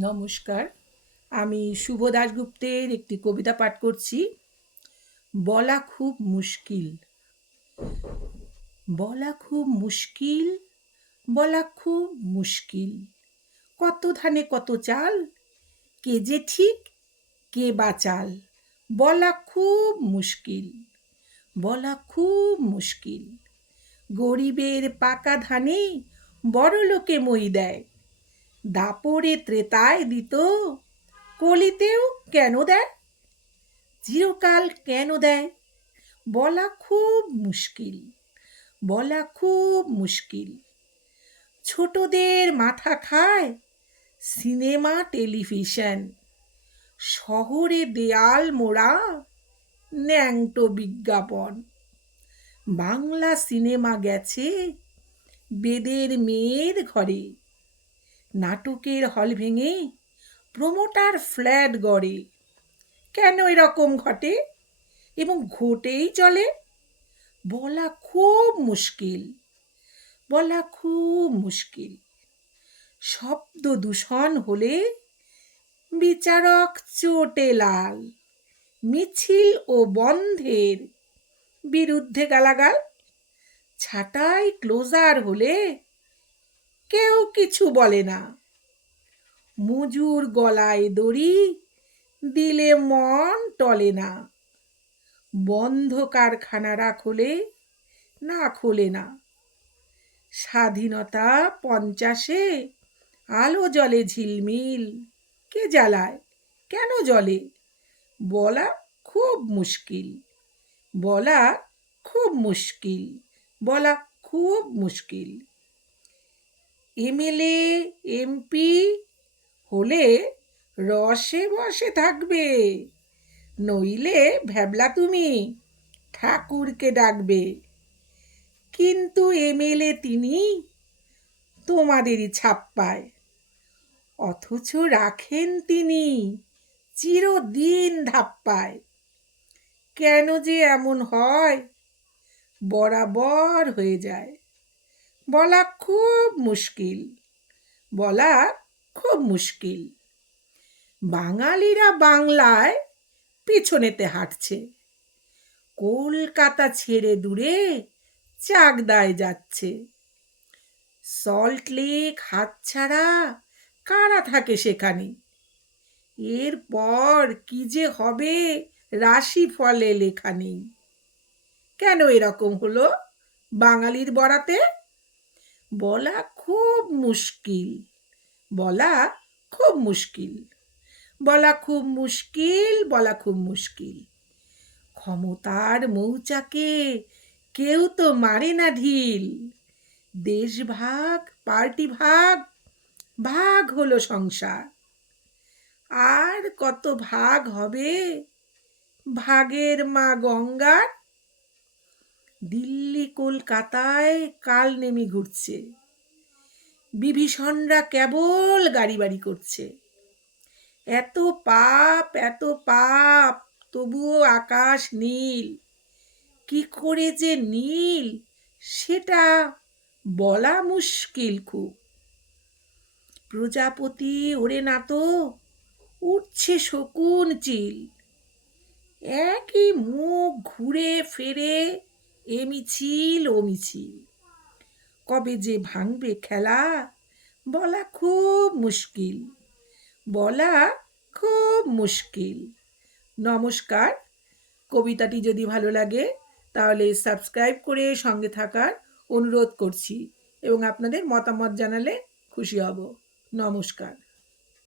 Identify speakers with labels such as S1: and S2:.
S1: নমস্কার। আমি শুভ দাশগুপ্তের একটি কবিতা পাঠ করছি। বলা খুব মুশকিল। বলা খুব মুশকিল, বলা খুব মুশকিল। কত ধানে কত চাল, কে যে ঠিক, কে বা চাল। বলা খুব মুশকিল, বলা খুব মুশকিল। গরিবের পাকা ধানে বড় লোকে মই দেয়। দাপরে ত্রেতায় দিত, কলিতেও কেন দেয়? চিরকাল কেন দেয়? বলা খুব মুশকিল, বলা খুব মুশকিল। ছোটদের মাথা খায় সিনেমা, টেলিভিশন, শহরে দেয়াল মোড়া, ন্যাংটো বিজ্ঞাপন। বাংলা সিনেমা গেছে বেদের মেয়ের ঘরে। নাটকের হল ভেঙে প্রমোটার ফ্ল্যাট গড়ে। কেন এরকম ঘটে? এবং ঘটেই চলে? বলা খুব মুশকিল। বলা খুব মুশকিল। শব্দ দূষণ হলে বিচারক চোটে লাল। মিছিল ও বন্ধের বিরুদ্ধে গালাগাল। ছাটাই ক্লোজার হলে কেউ কিছু বলে না। মজুর গলায় দড়ি দিলে মন টলে না। বন্ধ কারখানারা খোলে, না খোলে না। স্বাধীনতা পঞ্চাশে আলো জলে ঝিলমিল, কে জ্বালায়? কেন জলে বলা খুব মুশকিল। বলা খুব মুশকিল। বলা খুব মুশকিল। এমএলএ, এমপি হলে রসে বসে থাকবে। নইলে ভ্যাবলা তুমি ঠাকুরকে ডাকবে। কিন্তু এমএলএ তিনি তোমাদেরই ছাপ্পায়। অথচ রাখেন তিনি চিরদিন ধাপ্পায়। কেন যে এমন হয়? বরাবর হয়ে যায়। বলা খুব মুশকিল, বলা খুব মুশকিল। বাঙালিরা বাংলায় পিছনেতে হাঁটছে। কলকাতা ছেড়ে দূরে চাকদায় যাচ্ছে। সল্ট লেক হাতছাড়া কারা থাকে সেখানে? এরপর কি যে হবে রাশি ফলে লেখা নেই। কেন এরকম হলো বাঙালির বরাতে বলা খুব মুশকিল, বলা খুব মুশকিল, বলা খুব মুশকিল, বলা খুব মুশকিল। ক্ষমতার মৌচাকে কেউ তো মারে না ঢিল। দেশ ভাগ, পার্টি ভাগ ভাগ হলো সংসার। আর কত ভাগ হবে? ভাগের মা গঙ্গার দিল্লি, কলকাতায় কাল নেমে ঘুরছে। বিভীষণরা কেবল গাড়ি বাড়ি করছে। এত পাপ এত পাপ, তবুও আকাশ নীল। কি করে যে নীল, সেটা বলা মুশকিল খুব। প্রজাপতি, ওরে না তো, উঠছে শকুন চিল। একই মুখ ঘুরে ফেরে এ মিছিল, ও মিছিল। কবে যে ভাঙবে খেলা, বলা খুব মুশকিল। বলা খুব মুশকিল। নমস্কার। কবিতাটি যদি ভালো লাগে, তাহলে সাবস্ক্রাইব করে সঙ্গে থাকার অনুরোধ করছি এবং আপনাদের মতামত জানালে খুশি হব। নমস্কার।